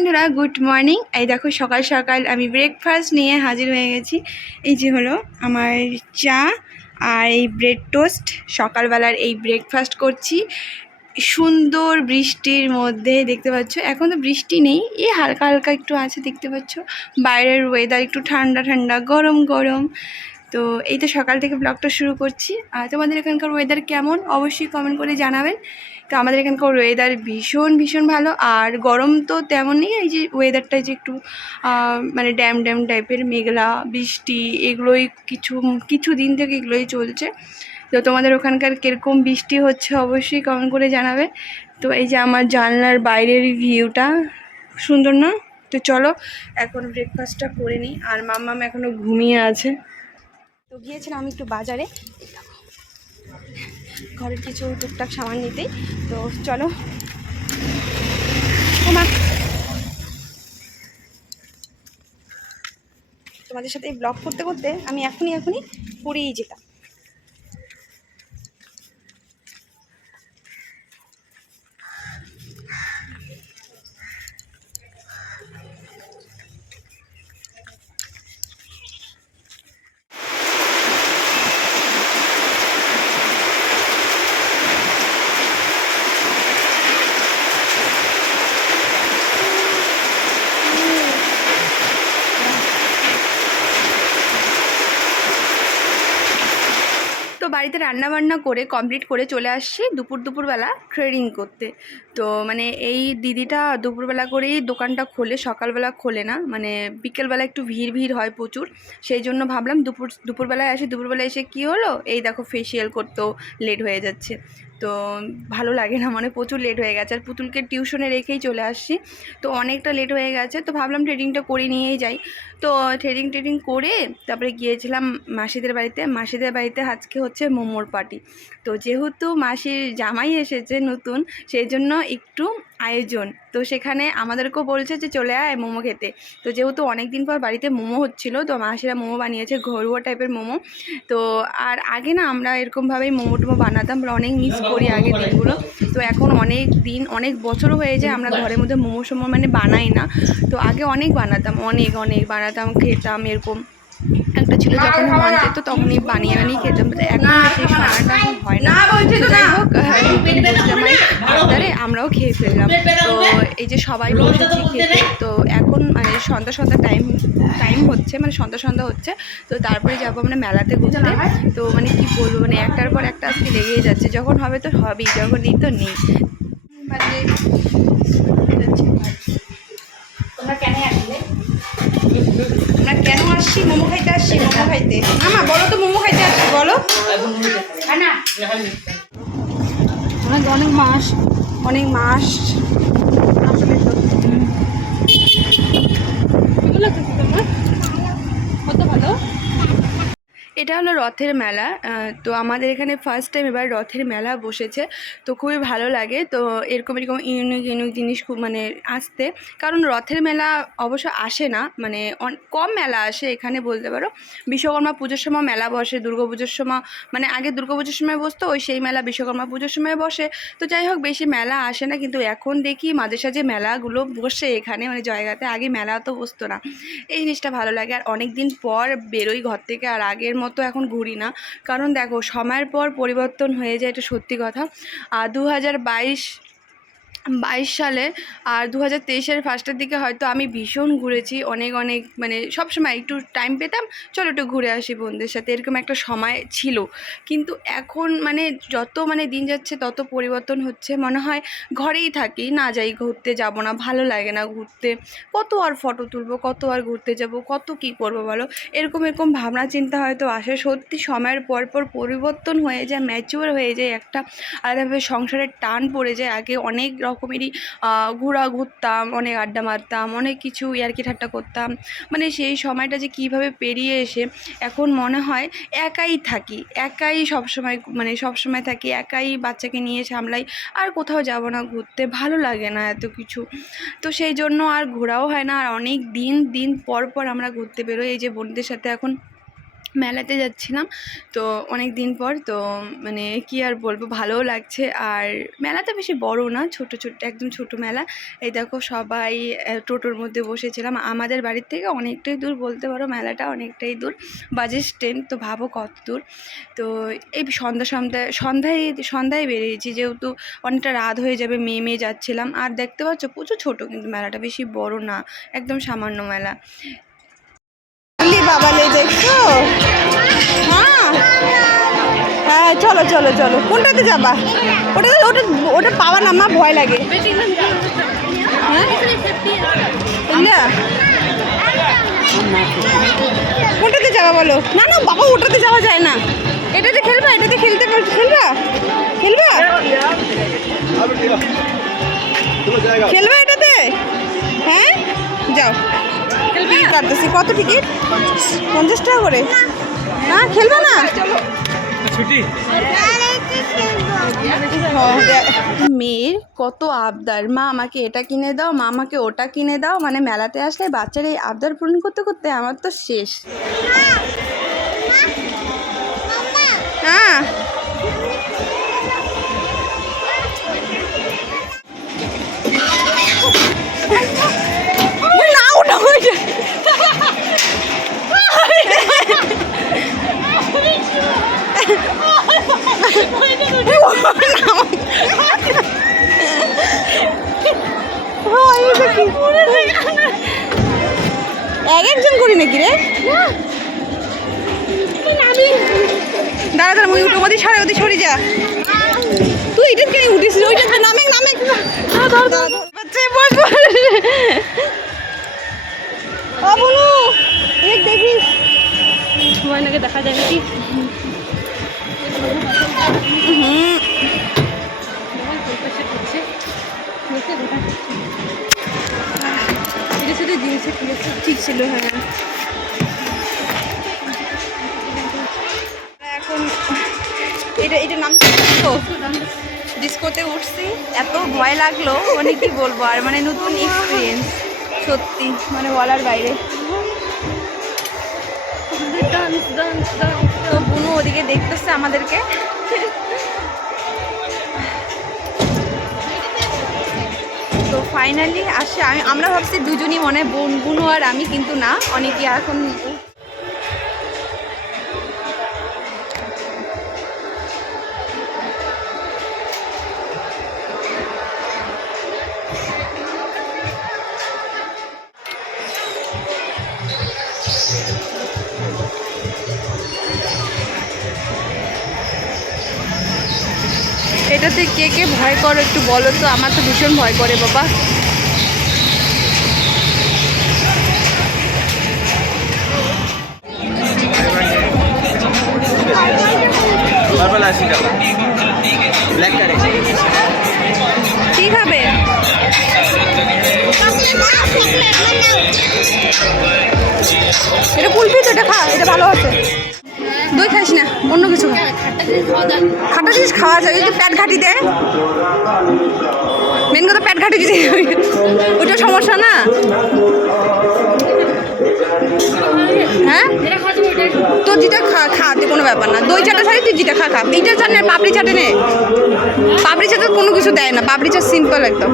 বন্ধুরা good morning এই দেখো, সকাল সকাল আমি ব্রেকফাস্ট নিয়ে হাজির হয়ে গেছি। এই যে হলো আমার চা আর এই ব্রেড টোস্ট সকালবেলার এই ব্রেকফাস্ট করছি। সুন্দর বৃষ্টির মধ্যে, দেখতে পাচ্ছ? এখন তো বৃষ্টি নেই এই হালকা হালকা একটু আছে, দেখতে পাচ্ছ? বাইরের ওয়েদার একটু ঠান্ডা ঠান্ডা, গরম গরম। তো এই তো সকাল থেকে ব্লগটা শুরু করছি। আর তোমাদের এখানকার ওয়েদার কেমন? অবশ্যই কমেন্ট করে জানাবেন। তো আমাদের এখানকার ওয়েদার ভীষণ ভীষণ ভালো। আর গরম তো তেমন নেই এই যে ওয়েদারটা যে একটু মানে ড্যাম ড্যাম টাইপের মেঘলা, বৃষ্টি, এগুলোই কিছু কিছু দিন থেকে এগুলোই চলছে। তো তোমাদের ওখানকার কীরকম বৃষ্টি হচ্ছে অবশ্যই কমেন্ট করে জানাবে। তো এই যে আমার জানলার বাইরের ভিউটা সুন্দর না? তো চলো, এখন ব্রেকফাস্টটা করে নিই। আর মাম্মাম এখনও ঘুমিয়ে আছে। তো গিয়েছিলাম আমি একটু বাজারে। ঘরের কিছু টুকটাক সামান নিতেই। তো চলো। তোমার তোমাদের সাথে ব্লগ করতে করতে আমি এখনই এখনই পুরীই যেতাম। বাড়িতে রান্না বান্না করে কমপ্লিট করে চলে আসছি দুপুর দুপুরবেলা ট্রেডিং করতে। তো মানে এই দিদিটা দুপুরবেলা করেই দোকানটা খোলে, সকালবেলা খোলে না মানে বিকেলবেলা একটু ভিড় ভিড় হয় প্রচুর। সেই জন্য ভাবলাম দুপুর, দুপুরবেলায় আসি, দুপুরবেলায় এসে কি হলো? এই দেখো ফেসিয়াল করতেও লেট হয়ে যাচ্ছে। তো ভালো লাগে না মানে প্রচুর লেট হয়ে গেছে। আর পুতুলকে টিউশনে রেখেই চলে আসছি, তো অনেকটা লেট হয়ে গেছে, তো ভাবলাম ট্রেডিংটা করে নিয়েই যাই। তো ট্রেডিং ট্রেডিং করে তারপরে গিয়েছিলাম মাসিদের বাড়িতে। মাসিদের বাড়িতে আজকে হচ্ছে মোমোর পার্টি তো যেহেতু মাসির জামাই এসেছে নতুন, সেই জন্য একটু আয়োজন। তো সেখানে আমাদেরকেও বলছে যে চলে আয় মোমো খেতে। তো যেহেতু অনেক দিন পর বাড়িতে মোমো হচ্ছিল, তো মাসিরা মোমো বানিয়েছে, ঘরোয়া টাইপের মোমো। তো আর আগে না আমরা এরকমভাবেই মোমো টোমো বানাতাম, আমরা অনেক মিস করি আগে দিনগুলো। তো এখন অনেক দিন, অনেক বছর হয়ে যায় আমরা ঘরের মধ্যে মোমো সোমো মানে বানাই না। তো আগে অনেক বানাতাম, অনেক অনেক বানাতাম, খেতাম এরকম। একটা ছিল যখন মন যেত, তখনই বানিয়ে বানিয়ে খেতাম এখন সেই সময়টা হয় না। যাই হোক আবদারে আমরাও খেয়ে ফেললাম। তো এই যে সবাই বসেছি খেতে, তো এখন মানে সন্ধ্যা সন্ধ্যা টাইম টাইম হচ্ছে মানে সন্ধ্যা সন্ধ্যা হচ্ছে। তো তারপরে যাব আমরা মেলাতে ঘুরতে। তো মানে কি বলব মানে একটার পর একটা আজকে লেগেই যাচ্ছে। যখন হবে তো হবেই যখন নেই তো নেই। বাজে যাচ্ছে বাজে। তোমরা কেন আসলে আমরা কেন আসছি মোমো খাইতে আসছি মোমো খাইতে। আমা বলো তো মোমো খাইতে আসছি, বলো। না অনেক অনেক মাস অনেক মাস আসলে তো কত ভালো এটা হলো রথের মেলা। তো আমাদের এখানে ফার্স্ট টাইম এবার রথের মেলা বসেছে। তো খুবই ভালো লাগে। তো এরকম এরকম ইউনিক ইউনিক জিনিস খুব মানে আসতে। কারণ রথের মেলা অবশ্য আসে না। মানে কম মেলা আসে এখানে বলতে পারো। বিশ্বকর্মা পুজোর সময় মেলা বসে দুর্গা পুজোর সময় মানে আগে দুর্গা পুজোর সময় বসতো, ওই সেই মেলা বিশ্বকর্মা পুজোর সময় বসে। তো যাই হোক, বেশি মেলা আসে না। কিন্তু এখন দেখি মাঝে সাঝে মেলাগুলো বসে এখানে। মানে জায়গাতে আগে মেলা তো বসতো না। এই জিনিসটা ভালো লাগে। আর অনেক দিন পর বেরোই ঘর থেকে। আর আগের মতো এখন ঘুরি না। কারণ দেখো, সময়ের পর পরিবর্তন হয়ে যায়, এটা সত্যি কথা। আর দু হাজার বাইশ বাইশ সালে আর দু হাজার তেইশের ফার্স্টের দিকে হয়তো আমি ভীষণ ঘুরেছি। অনেক অনেক মানে সবসময় একটু টাইম পেতাম। চলো একটু ঘুরে আসি বন্ধুদের সাথে। এরকম একটা সময় ছিল। কিন্তু এখন মানে যত মানে দিন যাচ্ছে, তত পরিবর্তন হচ্ছে। মনে হয় ঘরেই থাকি। না যাই ঘুরতে যাব না। ভালো লাগে না ঘুরতে। কত আর ফটো তুলবো? কত আর ঘুরতে যাব? কত কি করব বলো? এরকম এরকম ভাবনা, চিন্তা হয়তো আসে। সত্যি সময়ের পর পর পরিবর্তন হয়ে যায় ম্যাচিওর হয়ে যায়। একটা আলাদাভাবে সংসারের টান পড়ে যায়। আগে অনেক রকমেরই ঘোরা ঘুরতাম, অনেক আড্ডা মারতাম, অনেক কিছু ইয়ার্কি ঠাট্টা করতাম। মানে সেই সময়টা যে কীভাবে পেরিয়ে এসে এখন মনে হয় একাই থাকি, একাই সবসময় মানে সবসময় থাকি, একাই বাচ্চাকে নিয়ে সামলাই আর কোথাও যাব না, ঘুরতে ভালো লাগে না এত কিছু। তো সেই জন্য আর ঘোরাও হয় না, আর অনেক দিন দিন পর পর আমরা ঘুরতে বেরোই। এই যে বোনদের সাথে এখন মেলাতে যাচ্ছিলাম। তো অনেক দিন পর তো মানে কি আর বলব, ভালোও লাগছে। আর মেলাটা বেশি বড় না, ছোট ছোট, একদম ছোট মেলা। এই দেখো সবাই টোটোর মধ্যে বসেছিলাম। আমাদের বাড়ির থেকে অনেকটাই দূর বলতে পারো, মেলাটা অনেকটাই দূর। বাজে স্ট্যান্ড তো ভাবো কত দূর। তো এই সন্ধ্যা সন্ধ্যায় সন্ধ্যায় সন্ধ্যায় বেরিয়েছি। যেহেতু অনেকটা রাত হয়ে যাবে, মেয়ে মেয়ে যাচ্ছিলাম। আর দেখতে পাচ্ছ, প্রচুর ছোট, কিন্তু মেলাটা বেশি বড় না। একদম সামান্য মেলা। বাবালে দেখছ? হ্যাঁ। হ্যাঁ চলো চলো চলো। কোনটাতে যাবা? ওটা ওটা ওটা পাওয়া না, আমার ভয় লাগে। হ্যাঁ? কোনটাতে যাবা বলো? না না, বাবা, ওটাতে যাওয়া যায় না। এটাতে খেলবা? এটাতে খেলতে খেলবা? খেলবা? খেলবা এটাতে? হ্যাঁ? যাও। টিকিট কাটতেছি কত টিকিট পঞ্চাশ টাকা করে। হ্যাঁ খেলবে না? ও, মেয়ের কত আবদার। মা আমাকে এটা কিনে দাও মা আমাকে ওটা কিনে দাও। মানে মেলাতে আসলে বাচ্চার এই আবদার পূরণ করতে করতে আমার তো শেষ। হ্যাঁ। এক একজন করি নাকি রে? দাঁড়া দাঁড়া মুই উঠো ওদি ছাড়া ওদি সরে যা। তুই এটা কেন উঠেছিস ওইটা তো নামে নামে। দেখিস। মোবাইলকে দেখা যায় নাকি? হুম। জিনিসে খুলেছে ঠিক ছিল হ্যাঁ এখন এটা এটা নাম কি? ডিস্কো ডিস্কোতে উঠছি, এত ভয় লাগল মানে কি বলব আর মানে নতুন এক্সপিরিয়েন্স সত্যি মানে বলার বাইরে। তো বুনু ওদিকে দেখতেছে আমাদেরকে। ফাইনালি আসে। আমি আমরা ভাবছি দুজনই মনে হয় বোন বুনু আর আমি কিন্তু না অনেকে এখন এটাতে কে কে ভয় করো একটু বলো তো? আমার তো ভীষণ ভয় করে বাবা। কি খাবে? এটা কুলফি তো এটা খা এটা ভালো আছে। দই খাইস না, অন্য কিছু খাটা জিনিস খাওয়া যায় যে প্যাট ঘাটি দেয় মেন কথা প্যাট ঘাটি যদি ওইটা সমস্যা না। হ্যাঁ? তোর যেটা খা খাতে কোনো ব্যাপার না। দই চাটা ছাড়ি, তুই যেটা খা খা। এইটা জান না, পাপড়ি চাটে নে। পাপড়ি চাটে কোনো কিছু দেয় না, পাপড়ি চাট সিম্পল একদম।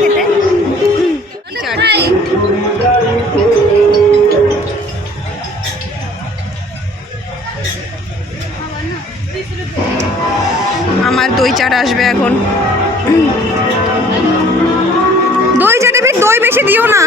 খেতে। আমার দই চাট আসবে এখন। দই চাটে দই বেশি দিও না।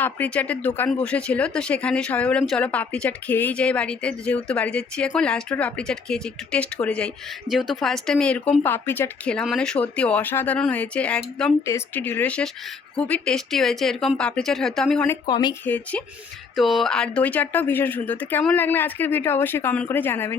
পাপড়ি চাটের দোকান বসেছিল, তো সেখানে সবাই বললাম, চলো পাপড়ি চাট খেয়েই যাই বাড়িতে। যেহেতু বাড়ি যাচ্ছি এখন লাস্ট পাপড়ি চাট খেয়েছি, একটু টেস্ট করে যাই। যেহেতু ফার্স্ট টাইমে এরকম পাপড়ি চাট খেলাম মানে সত্যি অসাধারণ হয়েছে, একদম টেস্টি ডিলিশিয়াস খুবই টেস্টি হয়েছে এরকম পাপড়ি চাট। হয়তো আমি অনেক কমই খেয়েছি, তো আর দই চাটটাও ভীষণ সুন্দর। তো কেমন লাগলে আজকের ভিডিও অবশ্যই কমেন্ট করে জানাবেন।